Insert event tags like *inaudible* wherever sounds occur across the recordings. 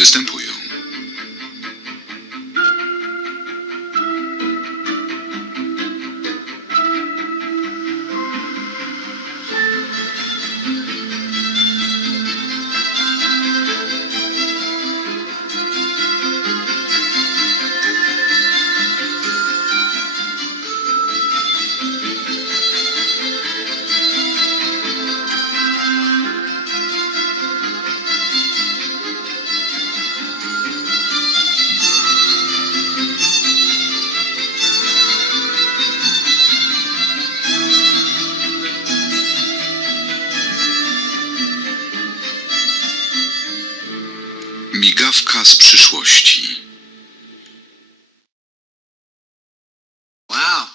List input. Migawka z przyszłości. Wow.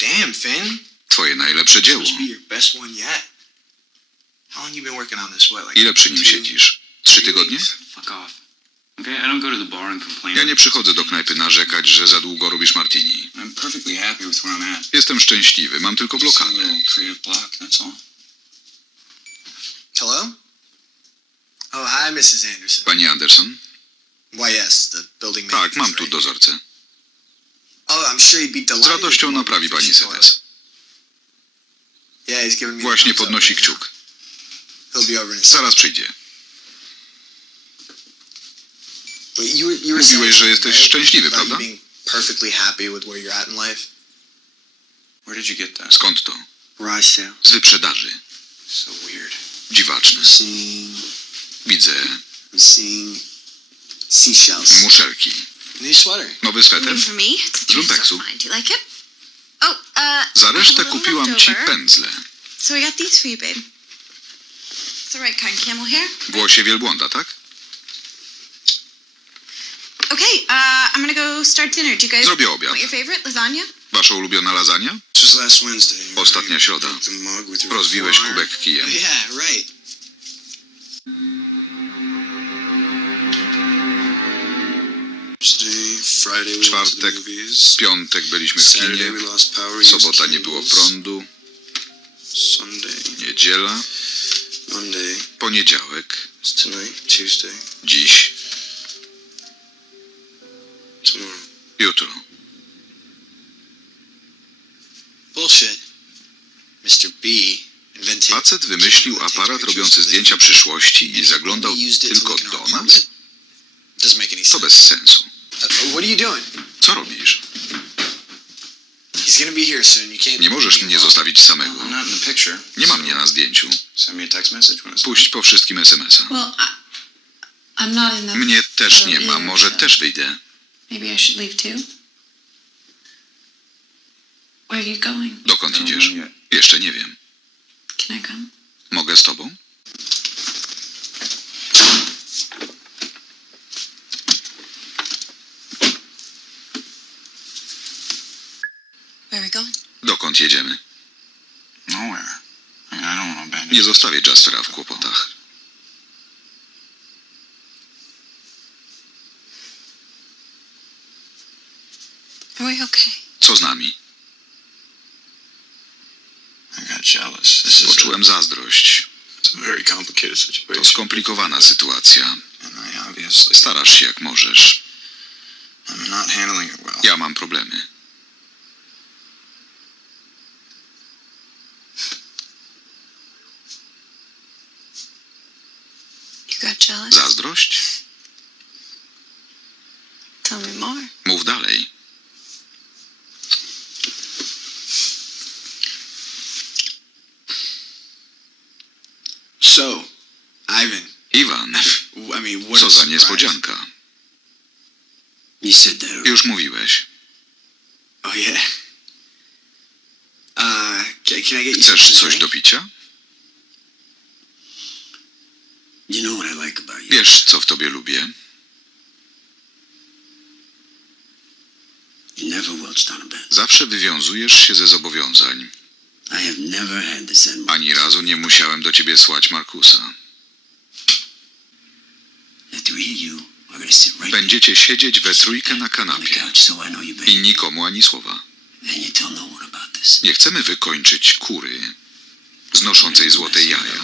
Damn, Finn. Twoje najlepsze dzieło. Ile przy nim siedzisz? Trzy tygodnie? Ja nie przychodzę do knajpy narzekać, że za długo robisz martini. Jestem szczęśliwy, mam tylko blokadę. Hello? Hi, Mrs. Anderson. Pani Anderson? Why, yes, the building Tak, mam tu dozorcę. Oh, I'm sure he'd be Z delighted. radością to naprawi pani toilet. Yeah, he's giving me the Właśnie thumbs up podnosi right now. kciuk. He'll be over in a second. Zaraz przyjdzie. Wait, you were, you were Mówiłeś, saying że something, jesteś right? szczęśliwy, About you prawda? being perfectly happy with where you're at in life. Where did you get that? Skąd to? Sale. Z wyprzedaży. So weird. Dziwaczne. Widzę I'm seeing seashells. muszelki. New sweater. Nowy sweter? For me. It's lumpeksu. so fine. Do you like it? Oh, uh. Za resztę kupiłam ci pędzle. So I got these for you, babe. It's the right kind. Camel hair. Głosie wielbłąda, tak? Okay, uh, I'm gonna go start dinner. Do you guys Zrobię obiad. want your favorite lasagna? Wasza ulubiona lasagna? This was last Wednesday. Ostatnia środa. Broke the mug with your Rozbiłeś kubek kijem. *laughs* Yeah, right. Czwartek, piątek byliśmy w Saturday kinie, sobota nie było prądu, Sunday, niedziela, Monday, poniedziałek, dziś, tomorrow. jutro. Bullshit. Mr. B invented. Facet wymyślił aparat robiący zdjęcia przyszłości i zaglądał tylko do nas? To sense. bez sensu. Uh, what are you doing? Co robisz? He's gonna be here soon. You can't. Nie możesz mnie zostawić samego. I'm not in the picture. Nie ma mnie na zdjęciu. Send me a text message when it's Puść po wszystkim SMS-a. Well, I, I'm not in the. Mnie też nie ma, może też wyjdę. Maybe I should leave too. Where are you going? Dokąd idziesz? Jeszcze nie wiem. Can I come? Mogę z tobą? Where are we going? Dokąd jedziemy? Nowhere. I mean, I don't want to abandon Nie zostawię Justera w kłopotach. Are we okay? Co z nami? I got jealous. This is a, Poczułem zazdrość. it's a very complicated To situation. skomplikowana sytuacja. And I obviously, Starasz się jak możesz. I'm not handling it well. Ja mam problemy. Jealous? Zazdrość? Tell me more. Mów dalej. So, Ivan. Iwan, I mean, what co a za surprise. niespodzianka. You said that. Już mówiłeś. Oh yeah. Uh, can, can I get you Chcesz something to coś drink? do picia? You know what I like about you. Wiesz, co w tobie lubię? Zawsze wywiązujesz się ze zobowiązań. Ani razu nie musiałem do ciebie słać Markusa. Będziecie siedzieć we trójkę na kanapie I nikomu ani słowa. No. Nie chcemy wykończyć kury znoszącej złote jaja.